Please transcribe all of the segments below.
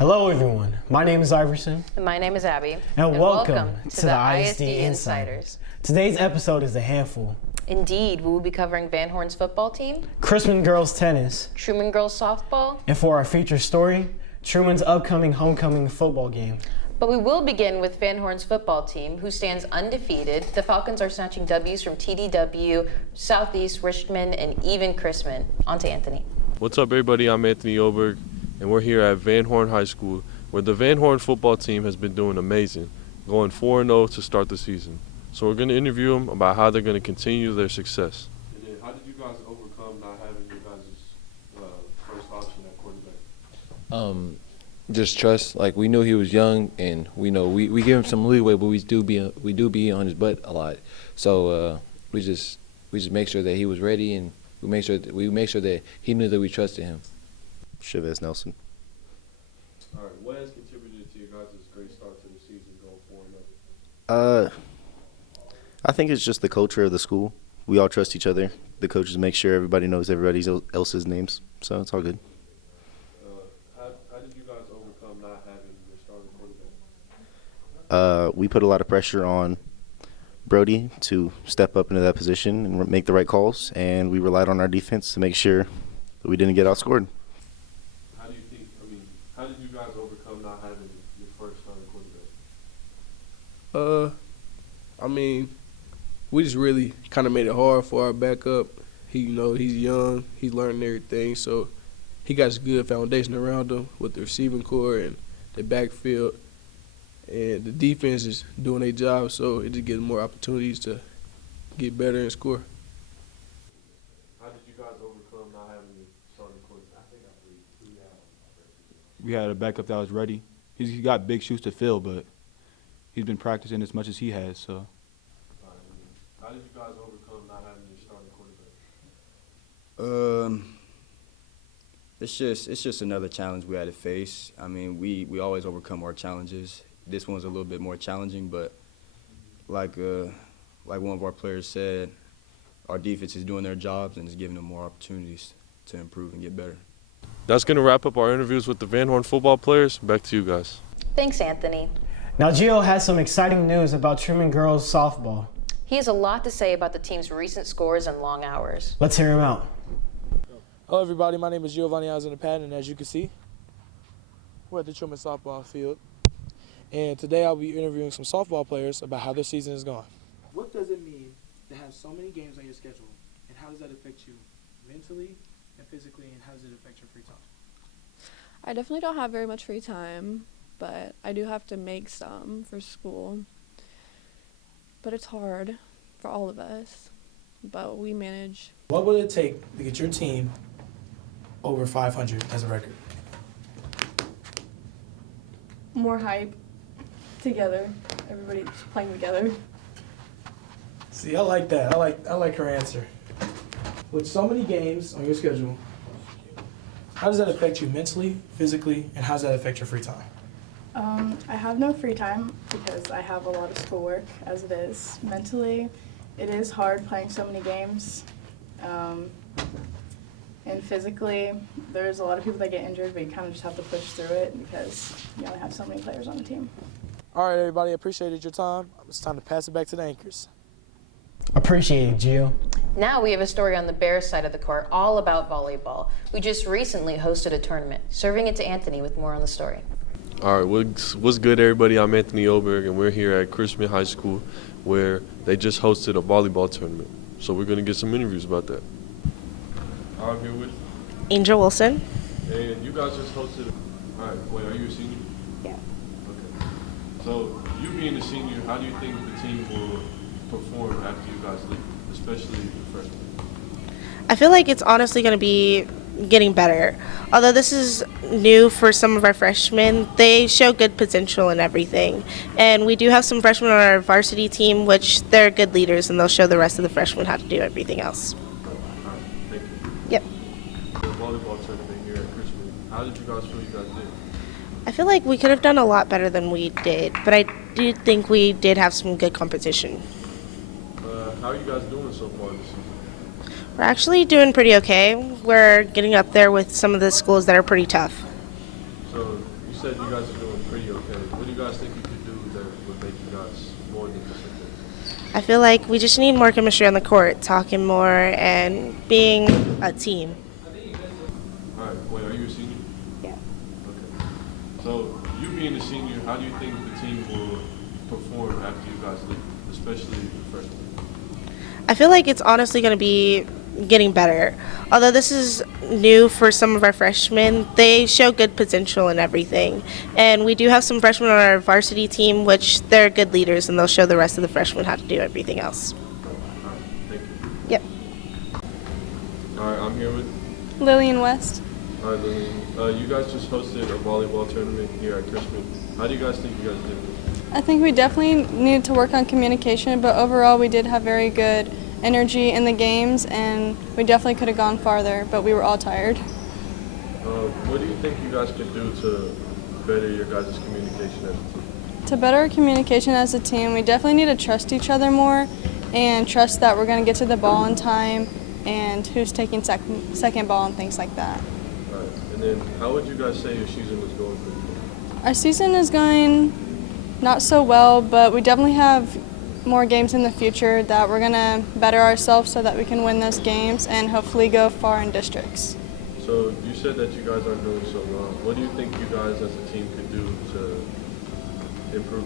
Hello everyone, my name is Iverson. And my name is Abby. And welcome to the ISD Insiders. Today's episode is a handful. Indeed, we will be covering Van Horn's football team, Chrisman girls tennis, Truman girls softball, and for our featured story, Truman's upcoming homecoming football game. But we will begin with Van Horn's football team, who stands undefeated. The Falcons are snatching W's from TDW, Southeast, Richmond, and even Chrisman. On to Anthony. What's up, everybody? I'm Anthony Oberg, and we're here at Van Horn High School, where the Van Horn football team has been doing amazing, going 4-0 to start the season. So we're going to interview them about how they're going to continue their success. And then how did you guys overcome not having your guys' first option at quarterback? Just trust. Like, we knew he was young, and we know we give him some leeway, but we do be on his butt a lot. So we just make sure that he was ready, and we make sure that he knew that we trusted him. Chavez Nelson. All right, what has contributed to your guys' great start to the season going 4-0? I think it's just the culture of the school. We all trust each other. The coaches make sure everybody knows everybody else's names, so it's all good. How did you guys overcome not having your starting quarterback? We put a lot of pressure on Brody to step up into that position and make the right calls, and we relied on our defense to make sure that we didn't get outscored. How did you guys overcome not having your first starting quarterback? We just really kind of made it hard for our backup. He's young, he's learning everything, so he got a good foundation around him with the receiving core and the backfield, and the defense is doing their job, so it just gives more opportunities to get better and score. How did you guys overcome not having your starting quarterback? We had a backup that was ready. He's got big shoes to fill, but he's been practicing as much as he has. So. How did you guys overcome not having your starting quarterback? It's just another challenge we had to face. We always overcome our challenges. This one's a little bit more challenging, but like one of our players said, our defense is doing their jobs and is giving them more opportunities to improve and get better. That's going to wrap up our interviews with the Van Horn football players. Back to you guys. Thanks, Anthony. Now Gio has some exciting news about Truman girls softball. He has a lot to say about the team's recent scores and long hours. Let's hear him out. Hello, everybody. My name is Giovanni. I was in the pad, and as you can see, we're at the Truman softball field. And today I'll be interviewing some softball players about how their season is going. What does it mean to have so many games on your schedule, and how does that affect you mentally and physically, and how does it affect your free time? I definitely don't have very much free time, but I do have to make some for school. But it's hard for all of us, but we manage. What will it take to get your team over 500 as a record? More hype together. Everybody's playing together. See, I like that. I like her answer. With so many games on your schedule, how does that affect you mentally, physically, and how does that affect your free time? I have no free time because I have a lot of schoolwork as it is. Mentally, it is hard playing so many games. And physically, there's a lot of people that get injured, but you kind of just have to push through it because you only have so many players on the team. All right, everybody, appreciated your time. It's time to pass it back to the anchors. Appreciate it, Gio. Now we have a story on the Bears side of the court all about volleyball. We just recently hosted a tournament. Serving it to Anthony with more on the story. All right, what's good, everybody? I'm Anthony Oberg, and we're here at Chrisman High School, where they just hosted a volleyball tournament. So we're going to get some interviews about that. I'm here with Angel Wilson. And you guys just hosted. All right, wait, are you a senior? Yeah. Okay. So you being a senior, how do you think the team will perform after you guys leave, especially the freshmen? I feel like it's honestly going to be getting better. Although this is new for some of our freshmen, they show good potential in everything. And we do have some freshmen on our varsity team, which they're good leaders, and they'll show the rest of the freshmen how to do everything else. All right, thank you. Yep. The volleyball tournament here at Chrisman, how did you guys feel you guys did? I feel like we could have done a lot better than we did, but I do think we did have some good competition. How are you guys doing so far this season? We're actually doing pretty okay. We're getting up there with some of the schools that are pretty tough. So you said you guys are doing pretty okay. What do you guys think you could do that would make you guys more than just okay? I feel like we just need more chemistry on the court, talking more and being a team. All right. Wait, are you a senior? Yeah. Okay. So you being a senior, how do you think the team will perform after you guys leave, especially the freshmen? I feel like it's honestly going to be getting better. Although this is new for some of our freshmen, they show good potential in everything. And we do have some freshmen on our varsity team, which they're good leaders, and they'll show the rest of the freshmen how to do everything else. All right. Thank you. Yep. All right. I'm here with. Lillian West. All right, Lillian. You guys just hosted a volleyball tournament here at Chrisman. How do you guys think you guys did? I think we definitely needed to work on communication, but overall we did have very good energy in the games, and we definitely could have gone farther, but we were all tired. What do you think you guys could do to better your guys' communication as a team? To better our communication as a team, we definitely need to trust each other more and trust that we're going to get to the ball in time and who's taking second ball and things like that. All right. And then how would you guys say your season is going for you? Our season is going not so well, but we definitely have more games in the future that we're going to better ourselves so that we can win those games and hopefully go far in districts. So you said that you guys aren't doing so well. What do you think you guys as a team could do to improve?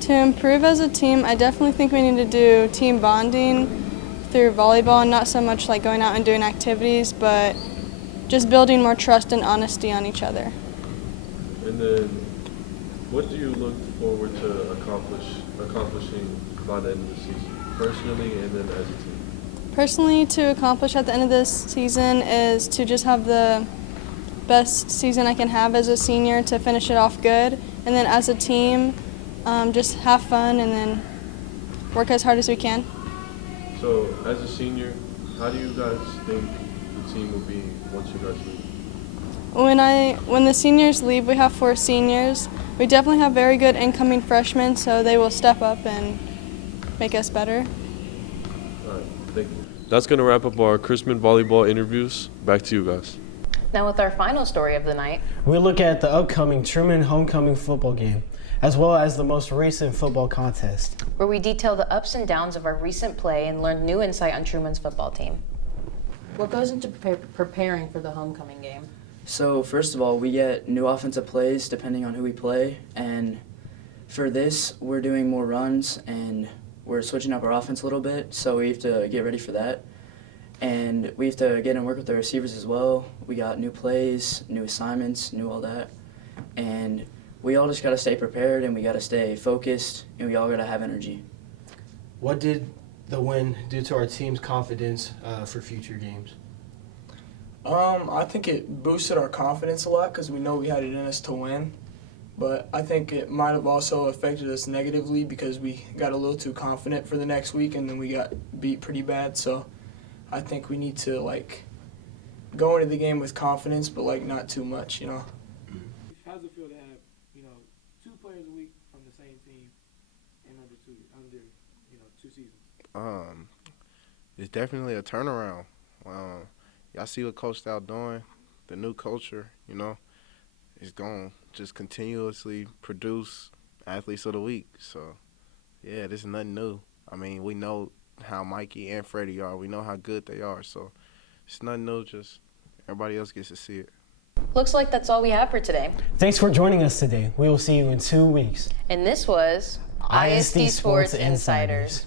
To improve as a team, I definitely think we need to do team bonding through volleyball, and not so much like going out and doing activities, but just building more trust and honesty on each other. And then what do you look forward to accomplishing by the end of the season, personally and then as a team? Personally, to accomplish at the end of this season is to just have the best season I can have as a senior, to finish it off good, and then as a team, just have fun and then work as hard as we can. So as a senior, how do you guys think the team will be once you guys leave? When the seniors leave, we have 4 seniors. We definitely have very good incoming freshmen, so they will step up and make us better. All right, thank you. That's going to wrap up our Chrisman volleyball interviews. Back to you guys. Now with our final story of the night, We'll look at the upcoming Truman homecoming football game, as well as the most recent football contest, where we detail the ups and downs of our recent play and learn new insight on Truman's football team. What goes into preparing for the homecoming game? So first of all, we get new offensive plays depending on who we play, and for this, we're doing more runs and we're switching up our offense a little bit, so we have to get ready for that. And we have to get and work with the receivers as well. We got new plays, new assignments, new all that. And we all just got to stay prepared, and we got to stay focused, and we all got to have energy. What did the win do to our team's confidence for future games? I think it boosted our confidence a lot because we know we had it in us to win. But I think it might have also affected us negatively because we got a little too confident for the next week, and then we got beat pretty bad. So I think we need to go into the game with confidence, but not too much, How does it feel to have 2 players a week from the same team and under 2 seasons? It's definitely a turnaround. Y'all see what Coach Stout doing, the new culture, it's going to just continuously produce athletes of the week. So, yeah, this is nothing new. I mean, we know how Mikey and Freddie are. We know how good they are. So, it's nothing new, just everybody else gets to see it. Looks like that's all we have for today. Thanks for joining us today. We will see you in 2 weeks. And this was ISD Sports Insiders.